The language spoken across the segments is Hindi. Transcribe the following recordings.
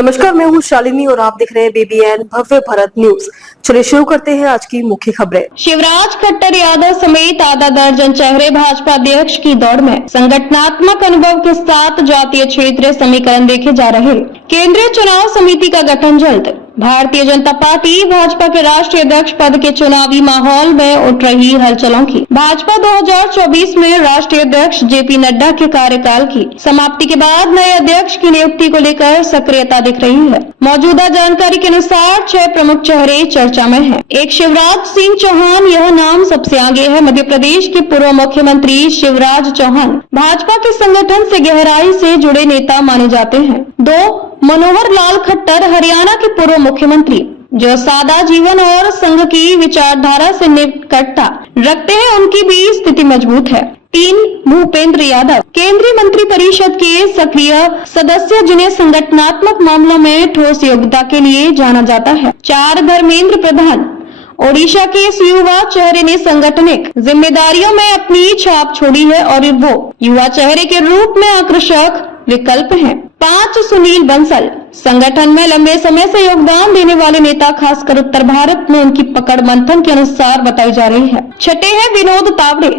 नमस्कार, मैं हूँ शालिनी और आप देख रहे हैं BBN भव्य भारत न्यूज। चलिए शुरू करते हैं आज की मुख्य खबरें। शिवराज खट्टर यादव समेत आधा दर्जन चेहरे भाजपा अध्यक्ष की दौड़ में। संगठनात्मक अनुभव के साथ जातीय क्षेत्रीय समीकरण देखे जा रहे। केंद्रीय चुनाव समिति का गठन जल्द। भारतीय जनता पार्टी भाजपा के राष्ट्रीय अध्यक्ष पद के चुनावी माहौल में उठ रही हलचलों की। भाजपा 2024 में राष्ट्रीय अध्यक्ष JP नड्डा के कार्यकाल की समाप्ति के बाद नए अध्यक्ष की नियुक्ति को लेकर सक्रियता दिख रही है। मौजूदा जानकारी के अनुसार 6 प्रमुख चेहरे चर्चा में हैं। एक शिवराज सिंह चौहान, यह नाम सबसे आगे है। मध्य प्रदेश के पूर्व मुख्यमंत्री शिवराज चौहान भाजपा के संगठन से गहराई से जुड़े नेता माने जाते हैं। 2 मनोहर लाल खट्टर, हरियाणा के पूर्व मुख्यमंत्री, जो सादा जीवन और संघ की विचारधारा से निकटता रखते हैं, उनकी भी स्थिति मजबूत है। 3 भूपेंद्र यादव, केंद्रीय मंत्री परिषद के सक्रिय सदस्य, जिन्हें संगठनात्मक मामलों में ठोस योग्यता के लिए जाना जाता है। 4 धर्मेंद्र प्रधान, ओडिशा के इस युवा चेहरे ने संगठनिक जिम्मेदारियों में अपनी छाप छोड़ी है और वो युवा चेहरे के रूप में आकर्षक विकल्प है। 5 सुनील बंसल, संगठन में लंबे समय से योगदान देने वाले नेता, खासकर उत्तर भारत में उनकी पकड़ मंथन के अनुसार बताई जा रही है। 6 है विनोद तावड़े,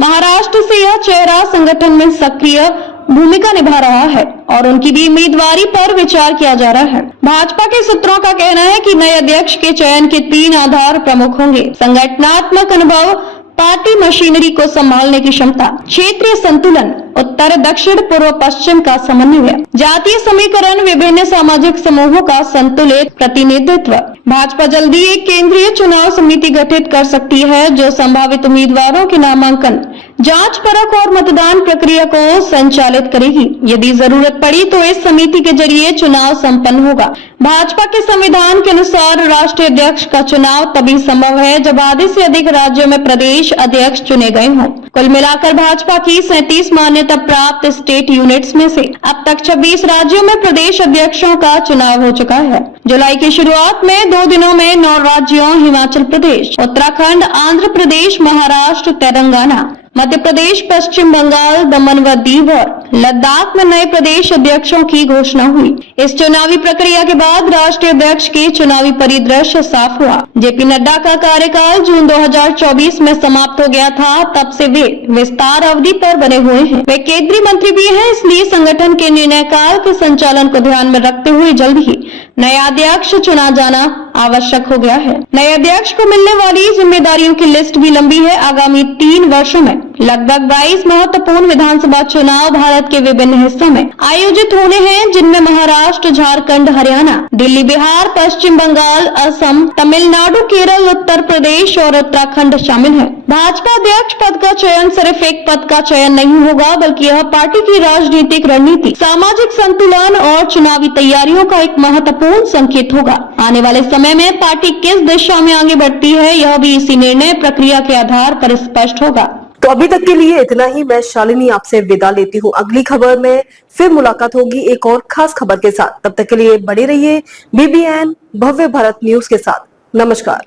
महाराष्ट्र से यह चेहरा संगठन में सक्रिय भूमिका निभा रहा है और उनकी भी उम्मीदवारी पर विचार किया जा रहा है। भाजपा के सूत्रों का कहना है कि नए अध्यक्ष के चयन के 3 आधार प्रमुख होंगे: संगठनात्मक अनुभव, पार्टी मशीनरी को संभालने की क्षमता, क्षेत्रीय संतुलन, उत्तर दक्षिण पूर्व पश्चिम का समन्वय, जातीय समीकरण, विभिन्न सामाजिक समूहों का संतुलित प्रतिनिधित्व। भाजपा जल्दी एक केंद्रीय चुनाव समिति गठित कर सकती है जो संभावित उम्मीदवारों के नामांकन, जांच परख और मतदान प्रक्रिया को संचालित करेगी। यदि जरूरत पड़ी तो इस समिति के जरिए चुनाव संपन्न होगा। भाजपा के संविधान के अनुसार राष्ट्रीय अध्यक्ष का चुनाव तभी संभव है जब आधे से अधिक राज्यों में प्रदेश अध्यक्ष चुने गए हों। कुल मिलाकर भाजपा की 37 मान्यता प्राप्त स्टेट यूनिट्स में से अब तक 26 राज्यों में प्रदेश अध्यक्षों का चुनाव हो चुका है। जुलाई की शुरुआत में 2 दिनों में 9 राज्यों हिमाचल प्रदेश, उत्तराखंड, आंध्र प्रदेश, महाराष्ट्र, तेलंगाना, मध्य प्रदेश, पश्चिम बंगाल, दमन व दीव और लद्दाख में नए प्रदेश अध्यक्षों की घोषणा हुई। इस चुनावी प्रक्रिया के बाद राष्ट्रीय अध्यक्ष के चुनावी परिदृश्य साफ हुआ। JP नड्डा का कार्यकाल जून 2024 में समाप्त हो गया था। तब से वे विस्तार अवधि पर बने हुए हैं। वे केंद्रीय मंत्री भी हैं, इसलिए संगठन के निर्णय काल के संचालन को ध्यान में रखते हुए जल्द ही नया अध्यक्ष चुना जाना आवश्यक हो गया है। नए अध्यक्ष को मिलने वाली जिम्मेदारियों की लिस्ट भी लंबी है। आगामी 3 वर्षों में लगभग 22 महत्वपूर्ण विधानसभा चुनाव भारत के विभिन्न हिस्सों में आयोजित होने हैं, जिनमें महाराष्ट्र, झारखंड, हरियाणा, दिल्ली, बिहार, पश्चिम बंगाल, असम, तमिलनाडु, केरल, उत्तर प्रदेश और उत्तराखंड शामिल है। भाजपा अध्यक्ष पद का चयन सिर्फ एक पद का चयन नहीं होगा, बल्कि यह पार्टी की राजनीतिक रणनीति, सामाजिक संतुलन और चुनावी तैयारियों का एक महत्वपूर्ण संकेत होगा। आने वाले समय में पार्टी किस दिशा में आगे बढ़ती है, यह भी इसी निर्णय प्रक्रिया के आधार पर स्पष्ट होगा। तो अभी तक के लिए इतना ही। मैं शालिनी आपसे विदा लेती हूँ। अगली खबर में फिर मुलाकात होगी एक और खास खबर के साथ। तब तक के लिए बने रहिए BBN भव्य भारत न्यूज के साथ। नमस्कार।